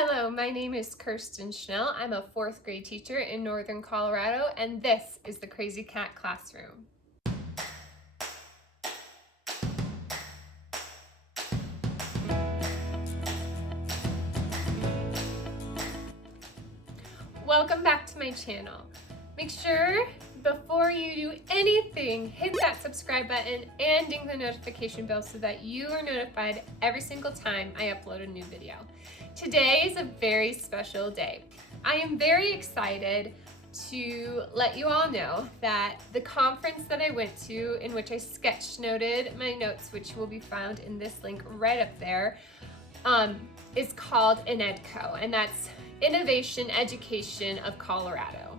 Hello, my name is Kirsten Schnell. I'm a 4th grade teacher in Northern Colorado, and this is the Crazy Cat Classroom. Welcome back to my channel. Make sure before you do anything, hit that subscribe button and ding the notification bell so that you are notified every single time I upload a new video. Today is a very special day. I am very excited to let you all know that the conference that I went to, in which I sketch noted my notes, which will be found in this link right up there, is called INEDCO, and that's Innovation Education of Colorado.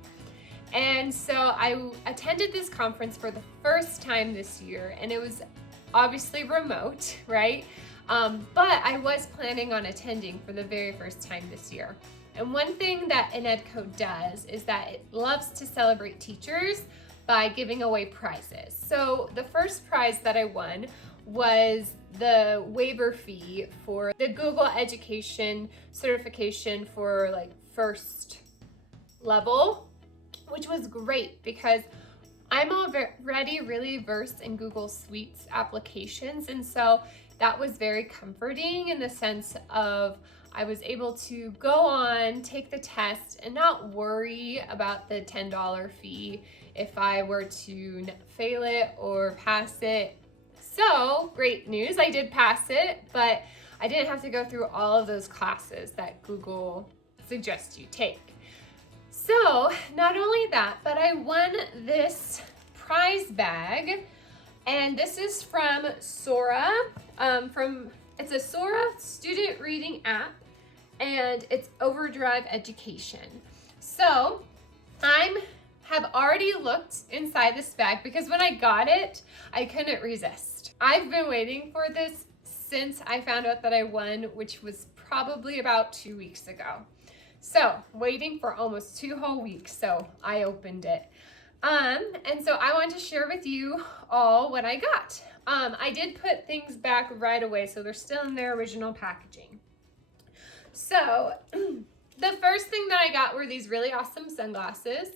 And so I attended this conference for the first time this year, and it was obviously remote, right? But I was planning on attending for the very first time this year. And one thing that INEDCO does is that it loves to celebrate teachers by giving away prizes. So the first prize that I won was the waiver fee for the Google Education certification for like first level, which was great because I'm already really versed in Google Suite's applications, and so that was very comforting in the sense of I was able to go on, take the test, and not worry about the $10 fee if I were to fail it or pass it. So, great news, I did pass it, but I didn't have to go through all of those classes that Google suggests you take. So, not only that, but I won this prize bag, and this is from Sora. It's a Sora student reading app, and it's OverDrize education. So, I have already looked inside this bag because when I got it, I couldn't resist. I've been waiting for this since I found out that I won, which was probably about 2 weeks ago. So, waiting for almost 2 whole weeks, so I opened it. And so I want to share with you all what I got. I did put things back right away, so they're still in their original packaging. So, the first thing that I got were these really awesome sunglasses.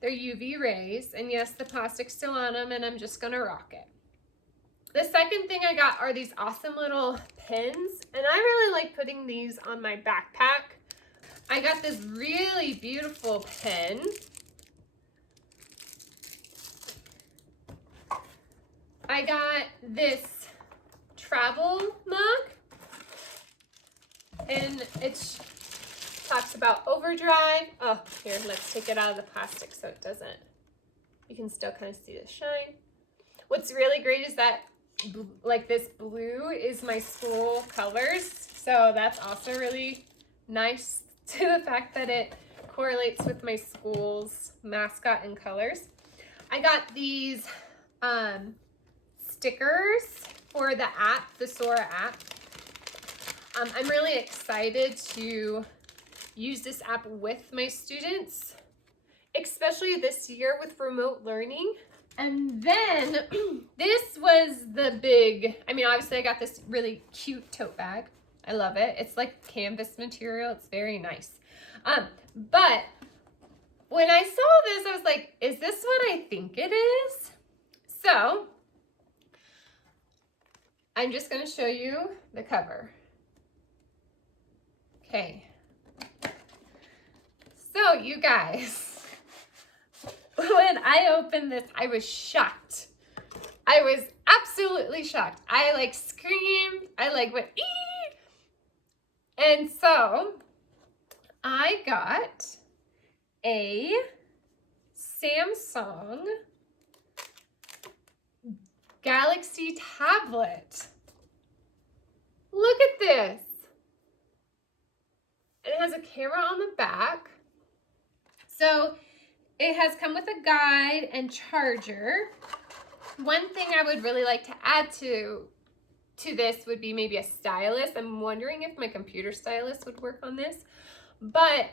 They're UV rays, and yes, the plastic's still on them, and I'm just gonna rock it. The second thing I got are these awesome little pins, and I really like putting these on my backpack. I got this really beautiful pen. I got this travel mug, and it talks about OverDrize. Oh, here, let's take it out of the plastic so it doesn't, you can still kind of see the shine. What's really great is that like this blue is my school colors, so that's also really nice to the fact that it correlates with my school's mascot and colors. I got these stickers for the app, the Sora app. I'm really excited to use this app with my students, especially this year with remote learning. And then this was the big, obviously I got this really cute tote bag. I love it. It's like canvas material. It's very nice. But when I saw this, I was like, is this what I think it is? So I'm just going to show you the cover. Okay. So you guys, when I opened this, I was shocked. I was absolutely shocked. I like screamed. I like went, ee! And so I got a Samsung Galaxy tablet. Look at this. And it has a camera on the back. So it has come with a guide and charger. One thing I would really like to add to this would be maybe a stylus. I'm wondering if my computer stylus would work on this. But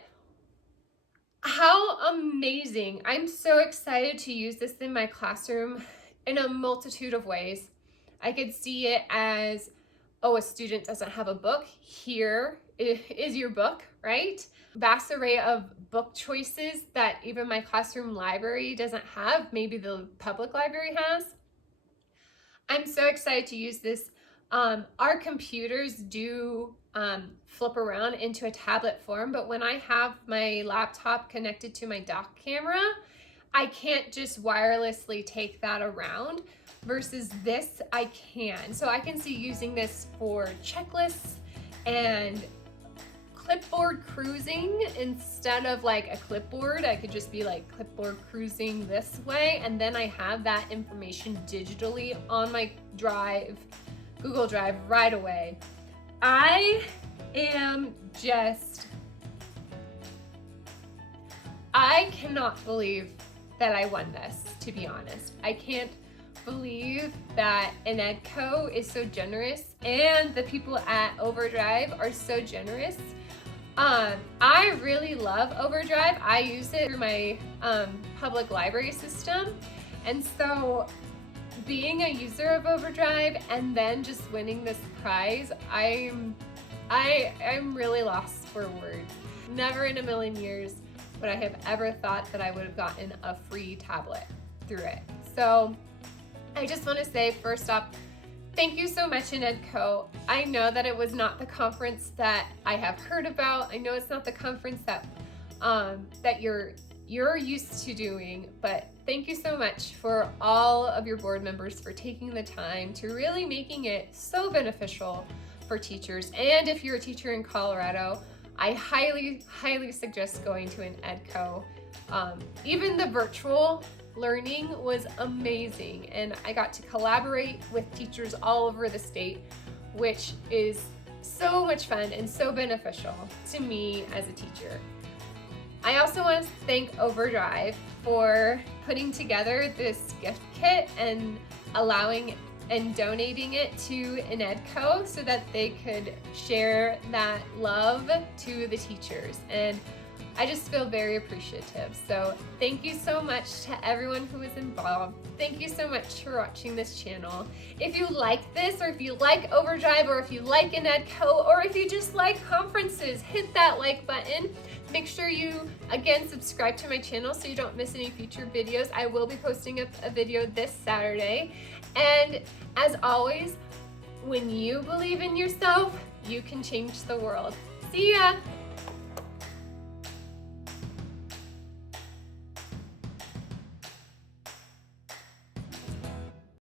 how amazing. I'm so excited to use this in my classroom in a multitude of ways. I could see it as, oh, a student doesn't have a book. Here is your book, right? Vast array of book choices that even my classroom library doesn't have, maybe the public library has. I'm so excited to use this. Our computers do flip around into a tablet form, but when I have my laptop connected to my dock camera, I can't just wirelessly take that around, versus this I can. So I can see using this for checklists and clipboard cruising. Instead of like a clipboard, I could just be like clipboard cruising this way, and then I have that information digitally on my drive, Google Drive, right away. I cannot believe that I won this, to be honest. I can't believe that Enedco is so generous and the people at OverDrive are so generous. I really love OverDrive. I use it for my public library system, and so being a user of OverDrive and then just winning this prize, I'm really lost for words. Never in a million years would I have ever thought that I would have gotten a free tablet through it. So I just want to say, first off, thank you so much, Enedco. I know that it was not the conference that I have heard about. I know it's not the conference that that you're used to doing, but thank you so much for all of your board members for taking the time to really making it so beneficial for teachers. And if you're a teacher in Colorado, I highly, highly suggest going to Enedco. Even the virtual learning was amazing, and I got to collaborate with teachers all over the state, which is so much fun and so beneficial to me as a teacher. I also want to thank OverDrive for putting together this gift kit and allowing and donating it to Enedco so that they could share that love to the teachers. And I just feel very appreciative. So thank you so much to everyone who was involved. Thank you so much for watching this channel. If you like this, or if you like OverDrive, or if you like Enedco, or if you just like conferences, hit that like button. Make sure you, again, subscribe to my channel so you don't miss any future videos. I will be posting a video this Saturday. And as always, when you believe in yourself, you can change the world. See ya!